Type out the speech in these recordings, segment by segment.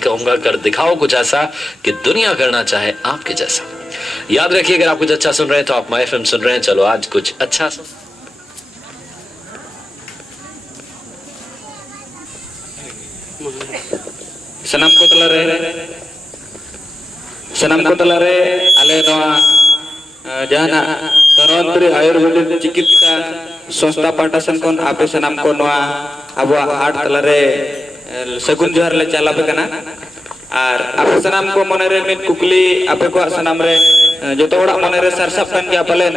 कहूंगा कर दिखाओ कुछ ऐसा कि दुनिया करना चाहे आपके जैसा। याद रखिए अगर आप कुछ अच्छा सुन रहे हैं तो आप माय एफएम सुन रहे हैं। चलो आज कुछ अच्छा सुन। सनम को तलारे आले नवा जहाना धनवंतरी आयुर्वेदिक चिकित्सा संस्था पाटा सेन कोन आपे सनम को नवा आबो हाट तलारे सगुन जोहार ले चला पे कना और आपे सनम को मने रे मित कुकली आपे को सनम रे जतो होड़ा मने रे सरसप कन गया पलेन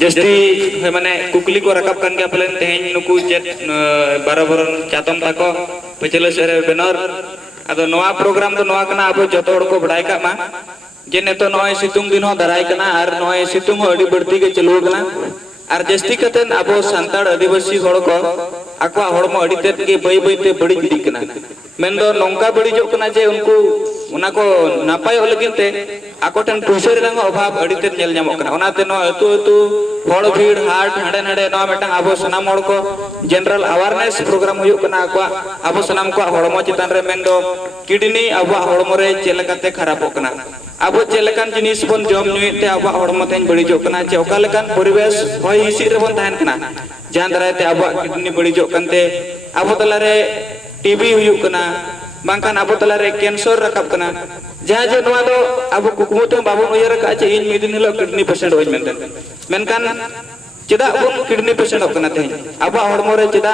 जस्ती माने कुकली को रकब कन गया पलेन तेहेन नुकु जेट बराबर चातम ताको पचले सेरे बेनर आदो नवा प्रोग्राम तो नवा कना अब जतो होड़ को बडाय का मा जे नेतो नय सितुंग दिन हो दराय कना और नय सितुंग हो अडी बढती के चलु कना और जस्ती कतेन अब सांताड़ आदिवासी होड़ को आकवा होड़मो अडी तेत के बई बई ते बड़ी गिडी कना मेन दो नोंका बड़ी जो कना जे उनको उना को नापाय लगिते आकोटन पैसा रंग अभाव अड़ी तेत नेल ᱧᱟᱢᱚᱜ कना ओनाते नो अतु अतु होड़ भीड़ हाट हडे नडे नो मेटांग आबो सनाम होड़ को जनरल अवेयरनेस प्रोग्राम हुयुक कना आकवा आबो सनाम को होड़मो चितान रे मेन दो किडनी आबो होड़मो रे चेलकाते खराबोक कना आबो चेलकान जिनिस बन जम नुइते आबो होड़मो तेन बड़ीजोक कना चे ओका लेकान परिवेश होय हिसिर रे बन ताहेन कना जान दरायते आबो किडनी बड़ीजोक कनते आबो तलारे टीबी हुयुक कना बांकान आबो तलारे कैंसर रकाब कना जहां जे नवा दो आबो कुकुमुते बाबो उयर का चे इन मिदिन हिलो किडनी पेशेंट होय मेनतेन मेनकान चेदा बन किडनी पेशेंट होकना ते आबो होड़मो रे चेदा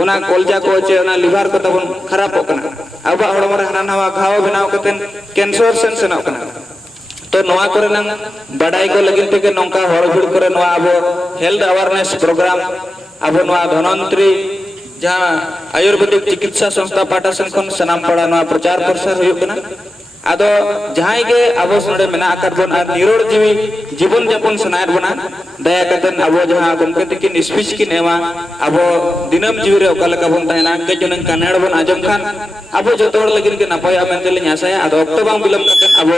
ओना कोलजा को चे ओना लिवर को तबन खराब होकना आबो होड़मो रे हाना नवा घाव बनाव कतेन कैंसर सेन सेन होकना तो नवा करे नंग बडाई को लगिन ते के नोंका होड़ भीड़ करे नवा आबो हेल्थ अवेयरनेस प्रोग्राम आबो नवा धनवंतरी जहां आयुर्वेदिक चिकित्सा संस्था पाटा सेन कोन सनाम पड़ा नवा प्रचार प्रसार हुयुक कना आदो जहां के आबो नडे मेना आकार बन आर निरोड़ जीवी जीवन यापन सनायर बना दया कतन आबो जहां गमके तकिन स्पीच की नेवा आबो दिनम जीवी रे ओका लेका बन तायना के जनन कनेड़ बन आजम खान आबो जतो होड़ लगिन के नापाय मेनते ले आसाया आदो अक्तो बांग बिलम कतन आबो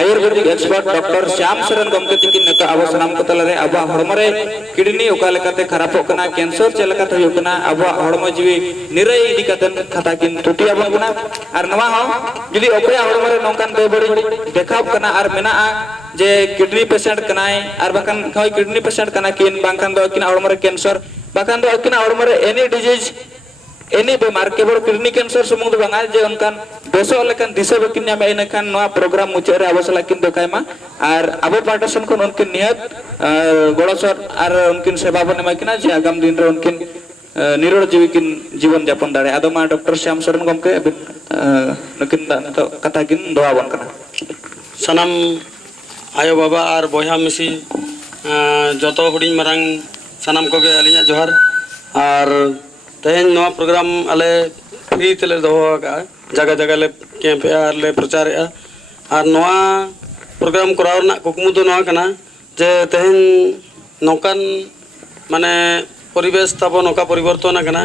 आयुर्वेदिक एक्सपर्ट डॉक्टर श्याम सोरेन गमके तकिन नेतो आबो सनाम को तलरे आबो होड़मरे किडनी ओका लेकाते खराब कना कैंसर चेलका हुयुक कना आबो होड़मो जीवी निरय इदी कतन खाता किन तुटिया बन बना आर नवा हो जदी ओकया होड़मरे नोंकान बेबड़ी देखाव कना आर मेना जे किडनी पेशेंट कनाय आर बकान खय किडनी पेशेंट कना किन बांकान दो किन होड़मरे कैंसर बाकान दो किन होड़मरे एनी डिजीज एनी बेमार केवल किडनी कैंसर सुमुंग दो बांगा जे उनकान बेसो लेकान दिशा बकिन नामे एनखान नवा प्रोग्राम मुचे रे अवसला किन देखायमा आर आबो पार्टीशन कोन उनकिन नियत गोड़सर आर उनकिन सेवा बन एमाकिना जे आगाम दिन रे उनकिन निरोड़ जीवी किन जीवन यापन दाड़े आदो मा डॉक्टर श्याम सोरेन गमके नकिन तो कथा किन दोआ बन कना सनम आयो बाबा आर बोया मिसी जतो हुडिन मारांग सनम को गे अलिया जोहार आर तेहन नवा प्रोग्राम आले फ्री तेले दोहो का जगह जगह ले कैंप आर ले प्रचार आर नवा प्रोग्राम कराव ना कुकमु दो नवा कना जे तेहन नौकान माने परिवेश तब नौका परिवर्तन कना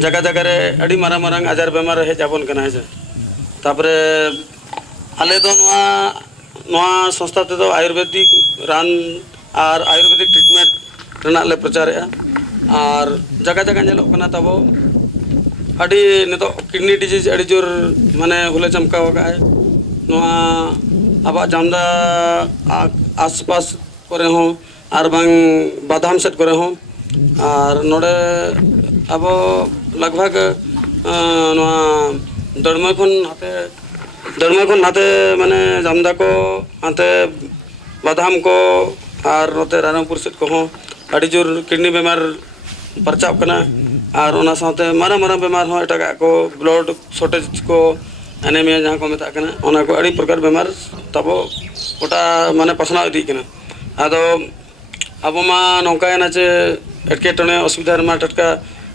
जगह जगह रे अड़ी मारांग मारांग आजार बेमार हे जाबन कना है तापरे आले दो नवा संस्था ते दो आयुर्वेदिक रान और आयुर्वेदिक ट्रीटमेंट रेना ले प्रचार और जगह जगह नेलो कना तबो अड़ी नितो किडनी डिजीज अड़ी जोर माने हुले चमका होगा है नवा आबा जामदा आसपास करे हो और बांग बादाम सेट करे हो और नोडे अब लगभग नवा दड़मा खन हाते माने जामदा को हाते बादाम को और नोते रानपुर सेट को हो अड़ी जोर किडनी बेमार परचाव कना और ओना साथे मारा मारा बेमार हो एटागा को ब्लड शॉर्टेज को एनीमिया जहां को मेता कना ओना को अड़ी प्रकार बेमार तबो ओटा माने पसना इदी कना आदो अब मा नौका ना चे एटकेटने असुविधा मा टटका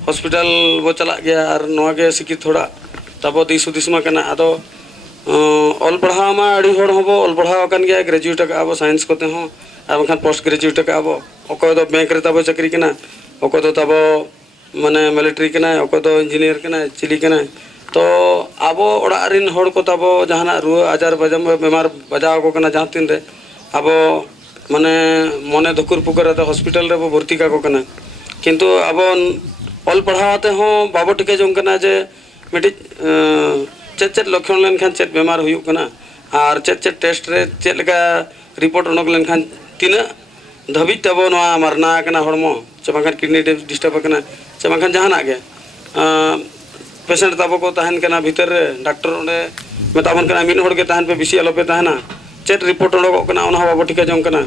हॉस्पिटल वो चला गया और नवा के सिकी थोड़ा तबो दिस हुदिस मा कना आदो ऑल पढ़ा मा अड़ी होड़ होबो ऑल पढ़ा कन गया ग्रेजुएट का अब साइंस कोते हो अब खान पोस्ट ग्रेजुएट का अब ओको दो बैंक रे तबो चाकरी कना ओको दो तबो माने मिलिट्री कना ओको दो इंजीनियर कना चिली कना तो अब ओड़ा रिन होड़ को तबो जहाना रुआ आजार बजम बेमार बजाव को कना जहां तीन रे अब माने मने धुकुर पुकुर तो हॉस्पिटल रे भर्ती का को कना किंतु अब ᱚᱞ ᱯᱟᱲᱦᱟᱣ ᱟᱛᱮ ᱦᱚᱸ ᱵᱟᱵᱚ ᱴᱷᱤᱠᱟᱹ ᱡᱚᱝ ᱠᱟᱱᱟ ᱡᱮ ᱢᱤᱫᱴᱤᱡ ᱪᱮᱫ ᱞᱚᱠᱠᱷᱚᱱ ᱞᱮᱱᱠᱷᱟन ᱪᱮᱫ ᱵᱮᱢᱟᱨ ᱦᱩᱭᱩᱜ ᱠᱟᱱᱟ ᱟᱨ ᱪᱮᱫ ᱴᱮᱥᱴ ᱨᱮ ᱪᱮᱫ ᱞᱮᱠᱟ ᱨᱤᱯᱳर्ट ᱚᱰᱚᱠ ᱞᱮᱱᱠᱷᱟन ᱛᱤᱱᱟᱹᱜ ᱫᱷᱟᱹᱵᱤᱡ ᱛᱟᱵᱚ ᱱᱚᱣᱟ ᱢᱟᱨᱱᱟ ᱟᱠᱟᱱᱟ ᱦᱚᱲᱢᱚ ᱥᱮ ᱵᱟᱝᱠᱷᱟन ᱠᱤᱰᱱᱤ ᱰᱤᱥᱴᱟर्ब ᱟᱠᱟᱱᱟ ᱥᱮ ᱵᱟᱝᱠᱷᱟन ᱡᱟᱦᱟᱱᱟᱜ ᱜᱮ पेशेंट ताबो को तहन कना भीतर रे डॉक्टर ओंडे मेताबन कना मिन होड़ के तहन पे बिसी आलोपे तहना चेत रिपोर्ट ओडोक कना ओना बाबो ठिका जंग कना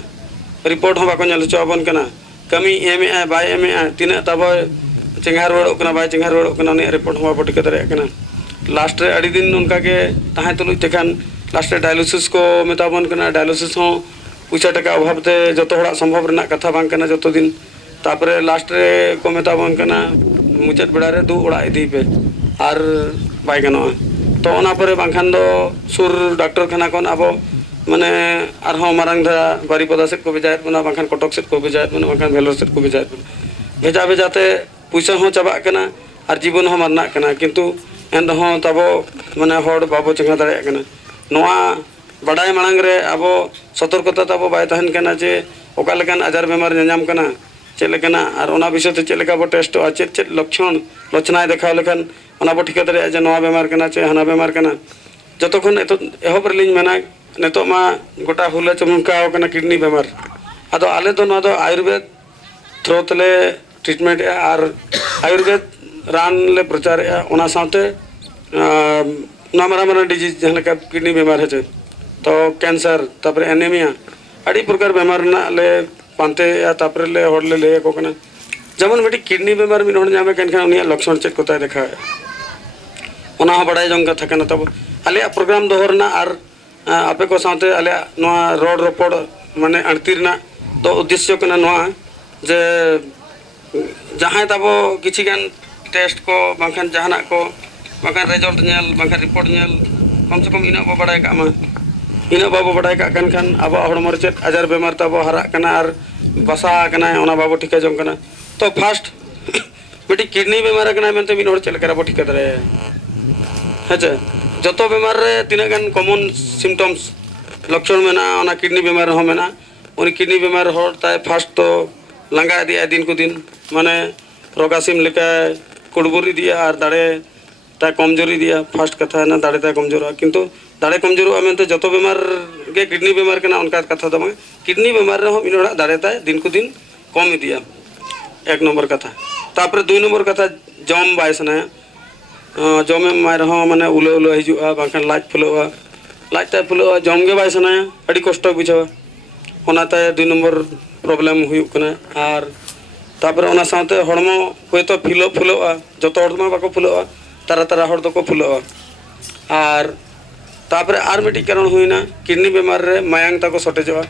रिपोर्ट हो बाको नेल चोबन कना कमी एम ए बाय एम ए तिना ताबो चेंगार रोड़ोक कना बाय चेंगार रोड़ोक कना ने रिपोर्ट हो बाबो ठिका दरे कना लास्ट रे अड़ी दिन उनका के तहन तुलु तेखान लास्ट रे डायलिसिस को मेताबन कना डायलिसिस हो पैसा टाका अभाव ते जतो होड़ा संभव रना कथा बांग कना जतो दिन तापरे लास्ट रे को मेताबन कना मुचाद बेड़ा रे दु ओड़ा इदी पे और बाय गनो तो ओना परे बांखान दो सुर डॉक्टर खाना कोन आबो माने आरहो मारंग धा बारीपदा सेट को भेजायत बना बांखान कटक सेट को भेजायत बना बांखान भेलोर सेट को भेजायत बना भेजाते पैसा हो चाबा कना और जीवन हो मारना कना किंतु एन हो तबो माने होड़ बाबो चंगा दाड़े कना नोआ बड़ाई मांग रे आबो सतर्कता तबो बाय तहन कना जे ओका लेकान आजार बेमार नाम कना चेक लेकना और ओना विषय ते चेक लेका बो टेस्ट आ चेक लक्षण लक्षणाय देखाव लेखान ओना बो ठिका दाड़े जे नोआ बेमार कना चे हाना बेमार कना जतो खन एहब रेलिंग मेना नेतो मा गोटा हुला चमका कना किडनी बेमार आदो आले तो नोआ दो आयुर्वेद थ्रो तले ट्रीटमेंट और आयुर्वेद रान ले प्रचार ओना साथे ना मारा डिजीज जहां का किडनी बेमार है तो कैंसर तापर एनीमिया अड़ी प्रकार बेमार ना ले पांते या तापर ले होड़ ले को कना जेमन बेटी किडनी बेमार मिन होड़ जामे कन उनिया लक्षण चेक कोता देखा ओना हो बड़ाई जंग कथा कना तब आले प्रोग्राम दोहरना और आपे को साथे आले नोआ रोड रोपड़ माने अणतीरना तो उद्देश्य कना नोआ जे जहां तबो किछि गान टेस्ट को बांखान जहाना को बांखान रिजल्ट नेल बांखान रिपोर्ट नेल कम से कम इना बो बड़ाई का मा इना बाबो बड़ाई का कन खान अब हड़मर चेत आजार बेमार तबो हरा कना और बसा कना ओना बाबो ठिका जंग कना तो फास्ट बेटी किडनी बेमार कना मेनते मिन होड़ चेल करा बो ठिका दरे अच्छा जतो बेमार रे तिना गान कॉमन सिम्टम्स लक्षण मेना ओना किडनी बेमार हो मेना उनी किडनी बेमार होड़ ताय फास्ट तो लंगा दिया दिन को दिन माने रोगासिम लेका कुड़बुरी दिया और दाड़े ता कमजोरी दिया फास्ट कथा ना दाड़े ता कमजोर किंतु दाड़े कमजोर मेनते जतो बेमार गे किडनी बेमार कना उनका कथा दमा किडनी बेमार रे हो मिनोड़ा दाड़े ता दिन को दिन कम दिया एक नंबर कथा तापर दुई नंबर कथा जम बाय सनाया जमे माय रहो माने उलो उलो हिजुआ बांखान लाज फुलोआ लाज ता फुलोआ जम गे बाय सनाया अड़ी कष्ट बुझावा ओना ता दुई नंबर प्रॉब्लम हुयुक कना और तापर ओना साथे हड़मो कोई तो फुलोआ जतो हड़मा बाको फुलोआ तारा तारा हड़ दको फुलोआ और तापर आर मिटी कारण हुइना किडनी बेमार रे मायांग ताको शॉर्टेजवा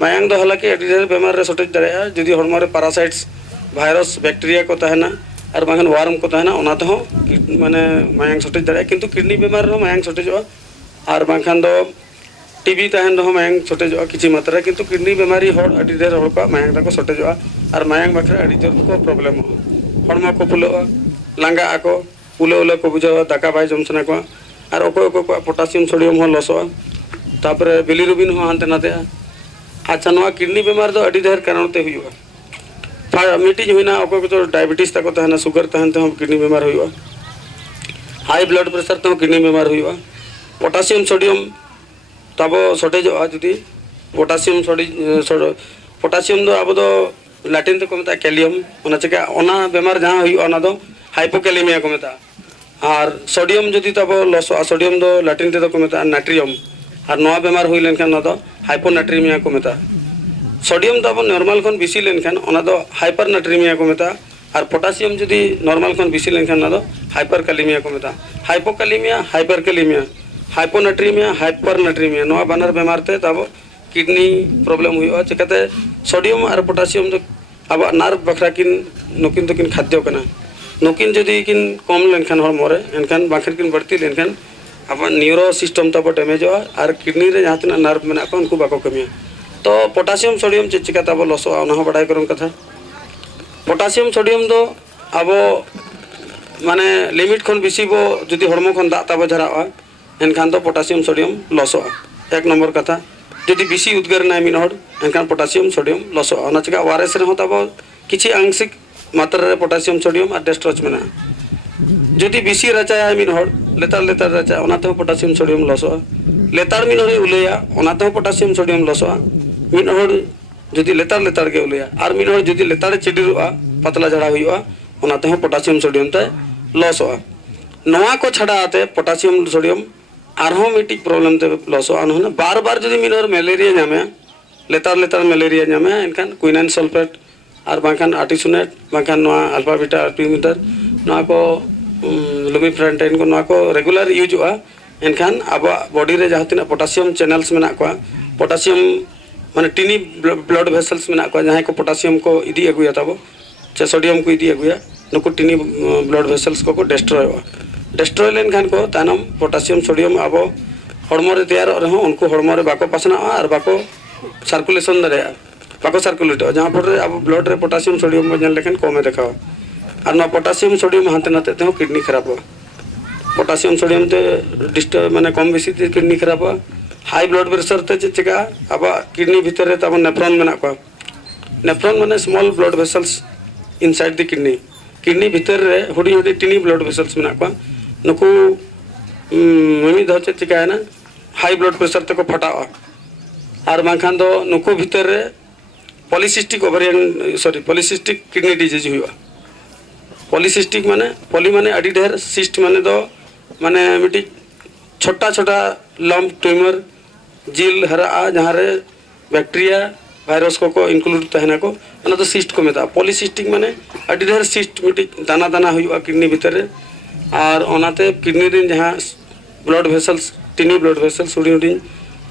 मायांग दो हालांकि अड़ी ढेर बेमार रे शॉर्टेज दाड़ेया जदि हड़मो रे पैरासाइट्स वायरस बैक्टीरिया को तहना और बांखान वार्म को तहना ओना तो माने मायांग शॉर्टेज दाड़ेया किंतु किडनी बेमार रे मायांग शॉर्टेजवा और बांखान दो टीबी तहन दो मायांग शॉर्टेजवा किछि मात्रा किंतु किडनी बेमारी हड़ अड़ी ढेर हड़ को मायांग ताको शॉर्टेजवा और मायांग बाखरा अड़ी जोर को प्रॉब्लम हो हड़मो को फुलोआ लांगा आको उलो उलो को बुझावा दाका बाय जमसना को और ओको को पोटासियम सोडियम हो लसवा तापर बिलिरुबिन हो हानते नाते अच्छा नवा किडनी बेमार दो अड़ी ढेर कारण ते हुआ मिटी हुईना ओको को डायबिटीज तको तहना शुगर तहन ते किडनी बेमार हुआ हाई ब्लड प्रेशर ते किडनी बेमार हुआ पोटासियम सोडियम तब शॉर्टेज जुदी पोटासियम पोटासियम दो अब दो लैटिन को मता कैलियम ओना चेका ओना बेमार जहां हुई ओना दो हाइपोकैलेमिया को मता और सोडियम जुदी तब लस सोडियम दो लैटिन ते को मता नाट्रियम और नवा बेमार हुई लेनखान ना दो हाइपोनाट्रिमिया को मता सोडियम तब नॉर्मल खन बिसी लेनखान ओना दो हाइपरनाट्रिमिया को मता और पोटासियम जुदी नॉर्मल खन बिसी लेनखान ना दो हाइपरकैलेमिया को मता हाइपोकैलेमिया हाइपरकैलेमिया हाइपोनाट्रिमिया हाइपरनाट्रिमिया नवा बानर बेमार ते तब किडनी प्रॉब्लम हुई चिकाते सोडियम और पोटासियम जो अब नार्व बखरा किन नुकिन तो किन खाद्य कना नुकिन जदि किन कम लेनखान हर मोरे एनखान बाखर किन बढ़ती लेनखान अब न्यूरो सिस्टम तब डैमेज और किडनी रे जहाँ तना नार्व मेना को उनको बाको कमिया तो पोटासियम सोडियम चिका तब लसोआ ओना हो बड़ाई करन कथा पोटासियम सोडियम दो अब माने लिमिट खन बिसी बो जदि हड़मो खन दा तब झरावा एनखान तो पोटासियम सोडियम लसोआ एक नंबर कथा जदि बिसी उद्गार ना मिन हड़ एनखान पोटासियम सोडियम लसोआ ओना चिका ओआरएस रे हो तब किछि आंशिक मात्रा रे पोटासियम सोडियम और डेस्ट्रोज में जुदी बेसी रचाया मिन हर लेतार लेतार रचा ओनाते पोटासियम सोडियम लसो लेतार मिन हर उलैया ओनाते पोटासियम सोडियम लसो मिन हर जुदी लेतार लेतार के उलैया और मिन हर जुदी लेतार चिडिरुआ पतला जड़ा हुआ ओनाते पोटासियम सोडियम ते लसो नवा को छड़ा आते पोटासियम सोडियम आरहों मिट्टी प्रॉब्लम ते लसो अनहोना बार बार जुदी मिन हर मलेरिया नामे लेतार लेतार मलेरिया नामे इनखान क्विनाइन सल्फेट और बांखान आर्टिसोनेट बांखान नवा अल्फा बीटा आर्टिमीटर नवा को लुमिफ्रेंटाइन को नवा को रेगुलर यूज हुआ एनखान अब बॉडी रे जहाँ तीन पोटासियम चैनल्स में को पोटासियम माने टिनी ब्लड वेसल्स में को जहाँ को पोटासियम को इदी अगुया तब चे सोडियम को इदी अगुया नुकु टिनी ब्लड वेसल्स को डिस्ट्रॉय हुआ डिस्ट्रॉय लेनखान को तानम पोटासियम सोडियम अब हड़मो रे तैयार रहो उनको हड़मो रे बाको पासना और बाको सर्कुलेशन दरे बाको सर्कुलेट जहाँ पर अब ब्लड रे पोटासियम सोडियम को लेकिन कमे देखा और ना पोटासियम सोडियम हाते नाते ते किडनी खराब हुआ पोटासियम सोडियम ते डिस्टर्ब माने कम बेसी ते किडनी खराब हुआ हाई ब्लड प्रेशर ते चिका अब किडनी भीतर तब नेफ्रॉन में को नेफ्रॉन माने small blood vessels inside the kidney kidney भीतर रे हुडी हुडी टिनी ब्लड वेसल्स में को नुकु ममी द चिका है ना हाई ब्लड प्रेशर ते को फटावा और माखान दो नुकु भीतर रे polycystic ovarian sorry polycystic kidney disease हुआ पॉलीसिस्टिक माने पॉली माने अड़ी ढेर सिस्ट माने दो माने मिट्टी छोटा छोटा लम्प ट्यूमर जिल हरा जहाँ रे बैक्टीरिया वायरस को इंक्लूड तहना को ना तो सिस्ट को मेता पॉलीसिस्टिक माने अड़ी ढेर सिस्ट मिट्टी दाना दाना हुआ किडनी भीतर रे और ओनाते किडनी दिन जहाँ blood vessels टिनी blood vessels hoodie hoodie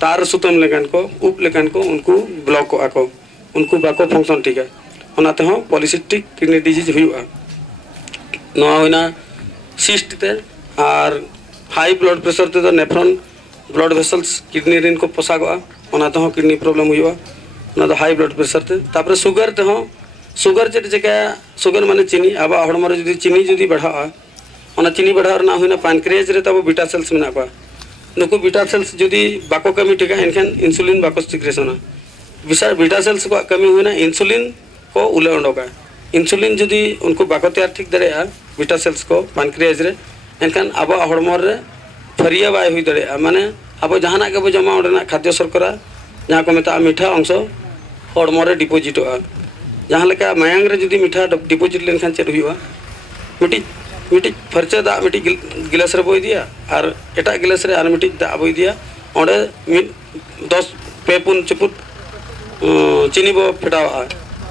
तार सुतम लेकन को उप लेकन को उनको ब्लॉक को आको उनको बाको फंक्शन ठीक है ओनाते हो पॉलीसिस्टिक किडनी डिजीज हुआ नवा होना सिस्ट ते और हाई ब्लड प्रेशर ते तो नेफ्रॉन ब्लड वेसल्स किडनी रिन को पोसागोआ ओना तो किडनी प्रॉब्लम हुआ ओना तो हाई ब्लड प्रेशर ते तापर शुगर ते हो शुगर चेट चेका शुगर माने चीनी अब हड़मो रे चीनी जुदी बढ़ावा ओना चीनी बढ़ावर ना होना पैनक्रियाज रे तब बीटा सेल्स में को नुकु बीटा सेल्स जुदी बाको कमी टिका एनखान इंसुलिन बाको सिक्रेशन विशाल बीटा सेल्स को कमी हुई ना इंसुलिन को उले उंडोका इंसुलिन जुदी उनको बाको तैयार ठीक दरे बीटा सेल्स को पैनक्रियाज रे एनखान अब हड़मो रे फरिया बाय हुई दरे माने अब जहाना के जमा ओडना खाद्य शर्करा जहाँ को मेता मीठा अंश हड़मो रे डिपोजिट जहाँ लेका मायांग रे जुदी मीठा डिपोजिट लेनखान चेद हुआ मिटी मिटी फरचा दा मिटी गिलास रे बोई दिया और एटा गिलास रे आर मिटी दा बोई दिया ओडे 10 पे पुन चुपुट चीनी बो फेटावा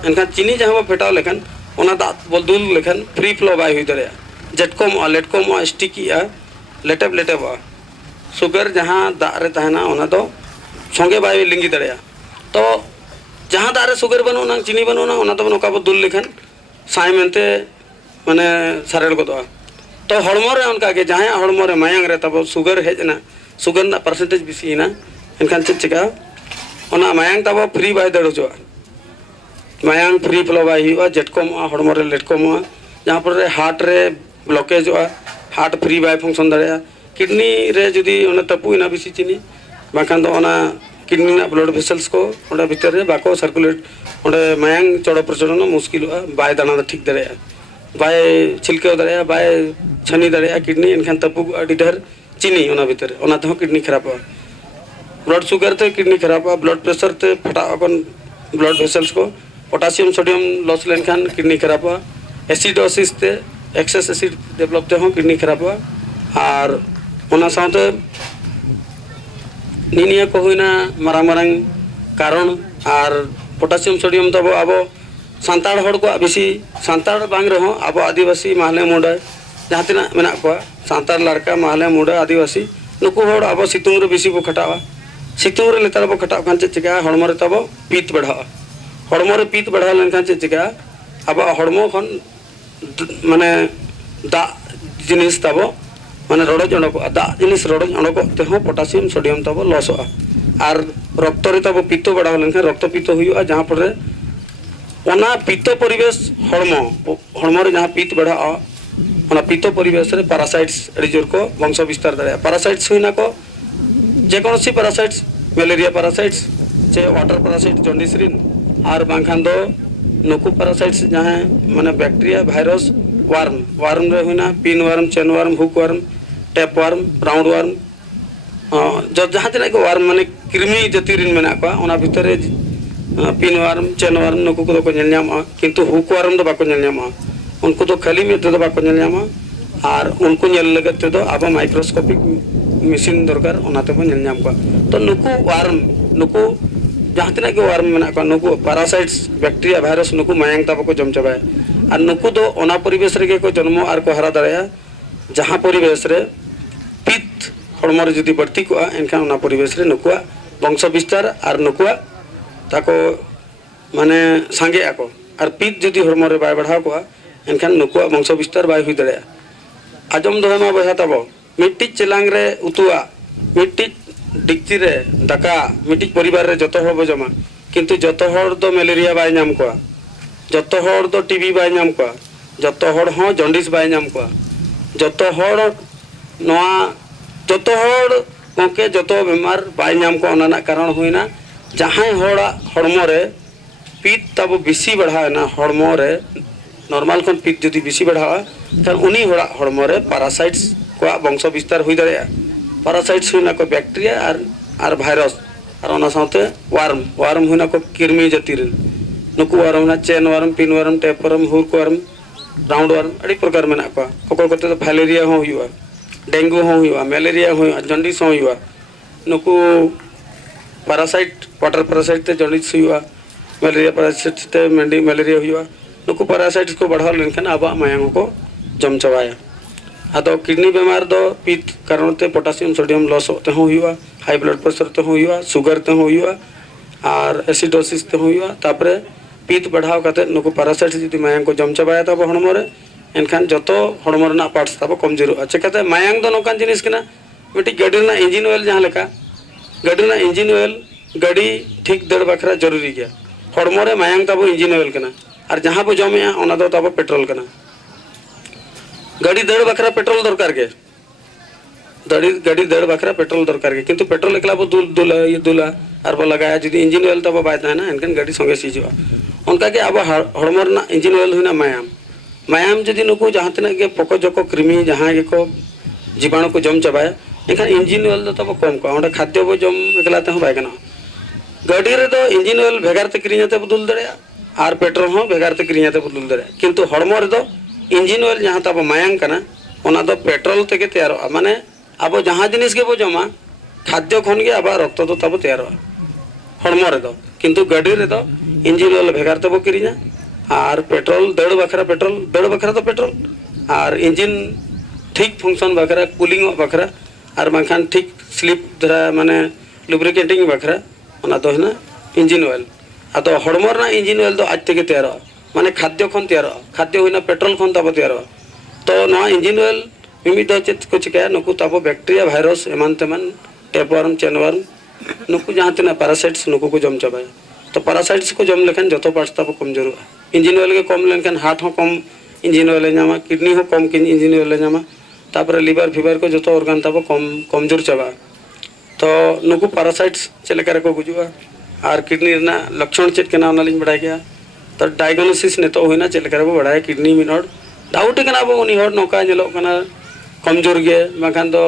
एनखान चीनी जहाँ बो फेटाव लेखान ओना दा बोल दुल लेखान फ्री फ्लो बाय हुई दरे जेटकोम लेटकोम स्टिकी लेटेब लेटेब शुगर जहाँ दा रे तहना ओना दो संगे बाय लिंगी दरे तो जहाँ दा रे शुगर बनो ना चीनी बनो ना ओना तो नोका बो दुल लेखान साय मेनते माने सारेल को तो हड़मो रे उनका के जहाँ हड़मो रे मायांग रे तब शुगर हेजना शुगर ना परसेंटेज बेसी ना एनखान चिका ओना मायांग तब फ्री बाय दड़ो जो मायांग फ्री फ्लो बाय हुआ जेटकोम हड़मो रे लेटकोम जहाँ पर हार्ट रे ब्लॉकेज हार्ट फ्री बाय फंक्शन दाड़ा किडनी रे जुदी ओना तपुना बेसी चीनी बाखान दो ओना किडनी ना ब्लड वेसल्स को ओडा भीतर रे बाको सर्कुलेट ओडे मायांग चढ़ो प्रचलन मुश्किल बाय दाना ठीक दाड़ा बाय छिलके दाड़ा बाय छनी दाड़ा किडनी एनखान तपु अड़ी ढेर चीनी ओना भीतर ओना तो किडनी खराब ब्लड शुगर ते किडनी खराब ब्लड प्रेशर ते फटा अपन ब्लड वेसल्स को पोटासियम सोडियम लॉस लेनखान किडनी खराब एसिडोसिस ते एक्सेस एसिड डेवलप ते हो किडनी खराब और ओना साथे निनिया को होइना मारांग मारांग कारण और पोटासियम सोडियम तब अब सान्ताड़ हड़ को बेसी सान्ताड़ बांग रहो अब आदिवासी माहले मुंडा जहाँ तना मेना को सान्ताड़ लड़का माहले मुंडा आदिवासी नुकु हड़ अब सितुंग रे बेसी बो खटावा सितुंग रे लेतार बो खटाव खान चिका हड़मो रे तब पीत बढ़ा हड़मो रे पीत बढ़ा लेनखान चिका अब हड़मो खन माने दा जिनिस तब माने रड़ज अड़क दा जिनिस रड़ज अड़क ते पोटासियम सोडियम तब लॉस और रक्त रे तब पित्त बढ़ा लेनखान रक्त पित्त हुआ जहाँ पर ओना पित्त परिवेश हड़मो रे जहाँ पित्त बढ़ा ओना पित्त परिवेश रे पैरासाइट्स अड़ी जोर को वंश विस्तार दाड़ा पैरासाइट्स हुईना को जेकोसी पैरासाइट्स मलेरिया पैरासाइट्स चे वाटर पैरासाइट जॉन्डिस रिन और बांखान दो नुकु पैरासाइट्स जहाँ माने बैक्टीरिया भाइरस वार्म वार्म रे हुईना pin worm chain worm hook worm tape worm round worm जो जहाँ तना को वार्म माने कृमि जाति रिन मेना को ओना भितर पिन वार्म चेन वार्म नुकु को को नेल ᱧᱟᱢᱚᱜᱼᱟ किंतु हुक वार्म दो बाको नेल ᱧᱟᱢᱚᱜᱼᱟ उनको तो खाली में तो बाको नेल ᱧᱟᱢᱚᱜᱼᱟ और उनको नेल लगत तो अब माइक्रोस्कोपिक मशीन दरकार ओनाते बो नेल ᱧᱟᱢ को तो नुकु वार्म नुकु जहाँ तना के वार्म मेना को नुकु parasites bacteria virus नुकु Mayang Tabo को जम चबाय और नुकु दो ओना परिवेश रे को जन्म और को हरा दाड़या जहाँ परिवेश रे पित्त हड़मर जदि बढ़ती को एनखान ओना परिवेश रे नुकुआ वंश विस्तार और नुकुआ ताको माने सांगे आको और पित्त जदि हड़मर रे बाय बढ़ाव को एनखान नुकुआ वंश विस्तार बाय हुई दाड़या आजम दोहमा बहा ताबो मिट्टी चेलांग रे उतुआ मिट्टी डिक्ची रे दाका मिट्टी परिवार रे जतो हबो जमा किंतु जतो हड़ दो मलेरिया बाय नाम को जतो हड़ दो टीबी बाय नाम को जतो हड़ हो जॉन्डिस बाय नाम को जतो हड़ नोआ जतो हड़ कोके जतो बीमार बाय नाम को ओना कारण हुईना जहां हड़ा हड़मो रे पित्त तब बेसी बढ़ाए ना हड़मो रे नॉर्मल कोन पित्त जदि बेसी बढ़ावा त उनी हड़ा हड़मो रे पैरासाइट्स को वंश विस्तार हुई दाड़या पैरासाइट्स हुईना को बैक्टीरिया और भाइरस और ओना साथे वार्म वार्म हुईना को कृमि जाति रे नुकु वार्म ना chain warm pin warm tape warm hook warm round warm अड़ी प्रकार मेना को कोको कोते तो फाइलेरिया हो हुआ डेंगू हो हुआ मलेरिया हो जॉन्डिस हो हुआ नुकु पैरासाइट वाटर पैरासाइट ते जॉन्डिस हुआ मलेरिया पैरासाइट ते मेंडी मलेरिया हुआ नुकु पैरासाइट्स को बढ़ाव लेनखान अब मायांग को जम चबाया आदो किडनी बीमार दो पित्त कारण ते पोटासियम सोडियम लॉस ते हुआ हाई ब्लड प्रेशर ते हुआ शुगर ते हुआ और एसिडोसिस ते हुआ तापरे पित्त बढ़ाव करते नुकु पैरासाइट्स जदि मायांग को जम चबाया तब हड़मो रे एनखान जतो हड़मो रे पार्ट्स तब कमजोर चिकाते मायांग दो नोकान जिनिस कना मिट्टी गाड़ी ना इंजिन ऑयल जहाँ लेका गाड़ी ना इंजिन ऑयल गाड़ी ठीक दड़ बखरा जरूरी गया हड़मो रे मायांग तब इंजिन ऑयल कना और जहाँ बो जमे ओना दो तब पेट्रोल कना गाड़ी दड़ बखरा पेट्रोल दरकार के गाड़ी दड़ बखरा पेट्रोल दरकार के किंतु पेट्रोल एकला बो दुला और बो लगाया जदि इंजिन ऑयल तब बाय ताना एनखान गाड़ी संगे सीजवा उनका के अब हड़मो रे इंजिन ऑयल हुईना मायाम मायाम जदि नुकु जहाँ तना के पको जको कृमि जहाँ के को जीवाणु को जम चबाया एनखान इंजिन ऑयल दो तब कम को ओंडे खाद्य बो जम एकलाते हो बाय कना गाड़ी रे दो इंजिन ऑयल भेगार ते किरियाते बदल दड़या और पेट्रोल हो भेगार ते किरियाते बदल दड़या किंतु हड़मो रे दो इंजिन ऑयल जहाँ तब मायांग कना ओना दो पेट्रोल तेके तैयार माने अब जहाँ जिनिस के बो जमा खाद्य खन के अब रक्त दो तब तैयार हड़मो रे दो किंतु गाड़ी रे दो इंजिन ऑयल भेगार ते बो किरिया और पेट्रोल दड़ बखरा तो पेट्रोल और इंजिन ठीक फंक्शन बखरा कूलिंग बखरा और बाखान ठीक स्लीप धरा माने लुब्रिकेटिंग बखरा ओना दो है इंजिन ऑयल आदो हड़मो रे इंजिन ऑयल दो आज तेके तैयार माने खाद्य खन तैयार खाद्य हुईना पेट्रोल खन तब तैयार तो नवा इंजिन ऑयल मिमिद चेत को चिकाया नुकु तब बैक्टीरिया भाइरस एमान तेमान टैप वार्म चेन वार्म नुकु जहाँ तना पैरासाइट्स नुकु को जम चबाया तो पैरासाइट्स को जम लेखान जो पार्ट्स तब कमजोर इंजिन ऑयल के कम लेखान हार्ट हो कम इंजिन ऑयल नामा किडनी हो कम इंजिन ऑयल नामा तापर लिवर फिवर को जो ऑर्गन तब कमजोर चबा तो नुकु पैरासाइट्स चलेकर को गुजुआ और किडनी ना लक्षण चेक के नाम लिंग बढ़ाया गया तो डायग्नोसिस ने तो हुई ना चलेकर वो बढ़ाया किडनी मिनोड डाउट के ना वो उन्हीं हर नौका नेलो कना कमजोर गे बाखान तो